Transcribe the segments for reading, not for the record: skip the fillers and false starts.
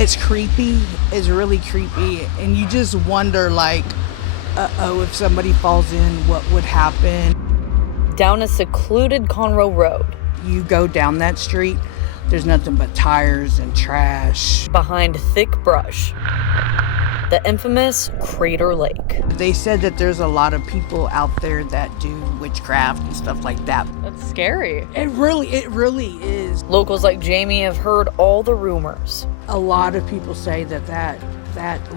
It's creepy. It's really creepy. And you just wonder, like, if somebody falls in, what would happen? Down a secluded Conroe road. You go down that street, there's nothing but tires and trash. Behind thick brush. The infamous Crater Lake. They said that there's a lot of people out there that do witchcraft and stuff like that. That's scary. It really is. Locals like Jamie have heard all the rumors. A lot of people say that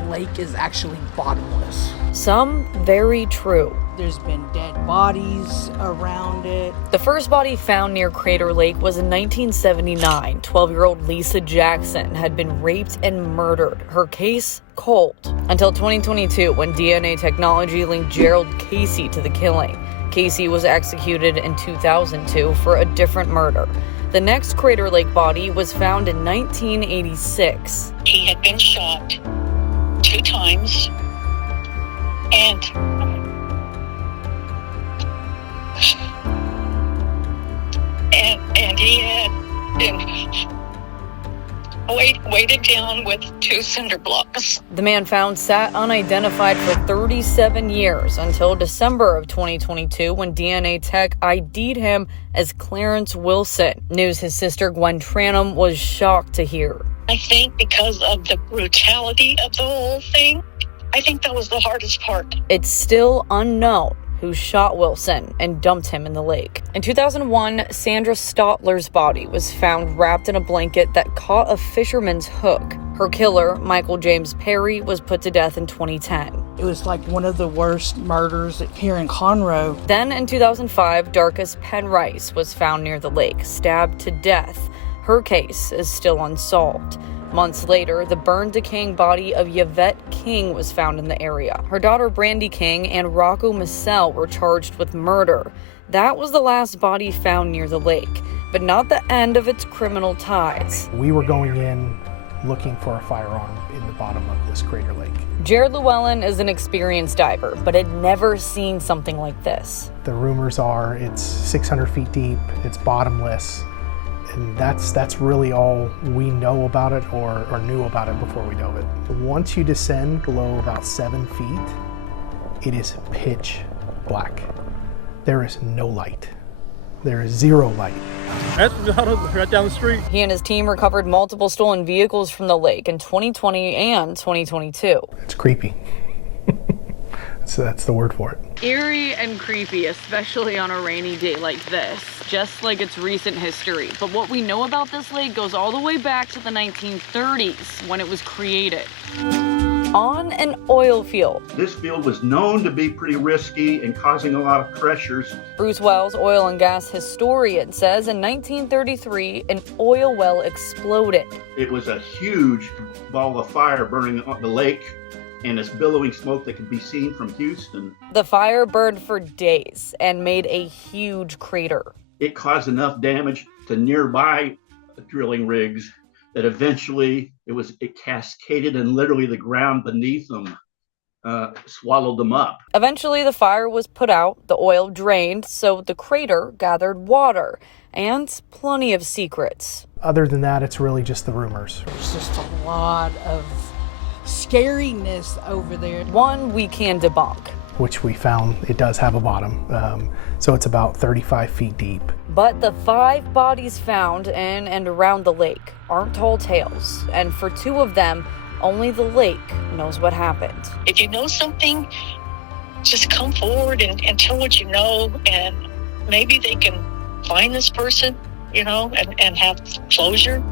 lake is actually bottomless. Some very true. There's been dead bodies around it. The first body found near Crater Lake was in 1979. 12-year-old Lisa Jackson had been raped and murdered. Her case cold. Until 2022, when DNA technology linked Gerald Casey to the killing. Casey was executed in 2002 for a different murder. The next Crater Lake body was found in 1986. He had been shot 2 times, and he had been weighted down with 2 cinder blocks. The man found sat unidentified for 37 years until December of 2022 when DNA tech ID'd him as Clarence Wilson. News his sister Gwen Tranum was shocked to hear. I think because of the brutality of the whole thing, I think that was the hardest part. It's still unknown who shot Wilson and dumped him in the lake. In 2001, Sandra Stotler's body was found wrapped in a blanket that caught a fisherman's hook. Her killer, Michael James Perry, was put to death in 2010. It was like one of the worst murders here in Conroe. Then in 2005, Darkus Penrice was found near the lake, stabbed to death. Her case is still unsolved. Months later, the burned, decaying body of Yvette King was found in the area. Her daughter Brandy King and Rocco Massell were charged with murder. That was the last body found near the lake, but not the end of its criminal ties. We were going in looking for a firearm in the bottom of this Crater Lake. Jared Llewellyn is an experienced diver, but had never seen something like this. The rumors are it's 600 feet deep, it's bottomless, and that's really all we know about it or knew about it before we dove it. Once you descend below about 7 feet, it is pitch black. There is no light. There is zero light. That's right down the street. He and his team recovered multiple stolen vehicles from the lake in 2020 and 2022. It's creepy. That's the word for it. Eerie and creepy, especially on a rainy day like this, just like its recent history. But what we know about this lake goes all the way back to the 1930s when it was created. On an oil field. This field was known to be pretty risky and causing a lot of pressures. Bruce Wells, oil and gas historian, says in 1933, an oil well exploded. It was a huge ball of fire burning on the lake, and this billowing smoke that could be seen from Houston. The fire burned for days and made a huge crater. It caused enough damage to nearby drilling rigs that eventually it cascaded, and literally the ground beneath them swallowed them up. Eventually the fire was put out, the oil drained, so the crater gathered water and plenty of secrets. Other than that, it's really just the rumors. There's just a lot of scariness over there. One we can debunk. Which we found it does have a bottom, so it's about 35 feet deep. But the 5 bodies found in and around the lake aren't tall tales, and for 2 of them, only the lake knows what happened. If you know something, just come forward and tell what you know, and maybe they can find this person, and have closure.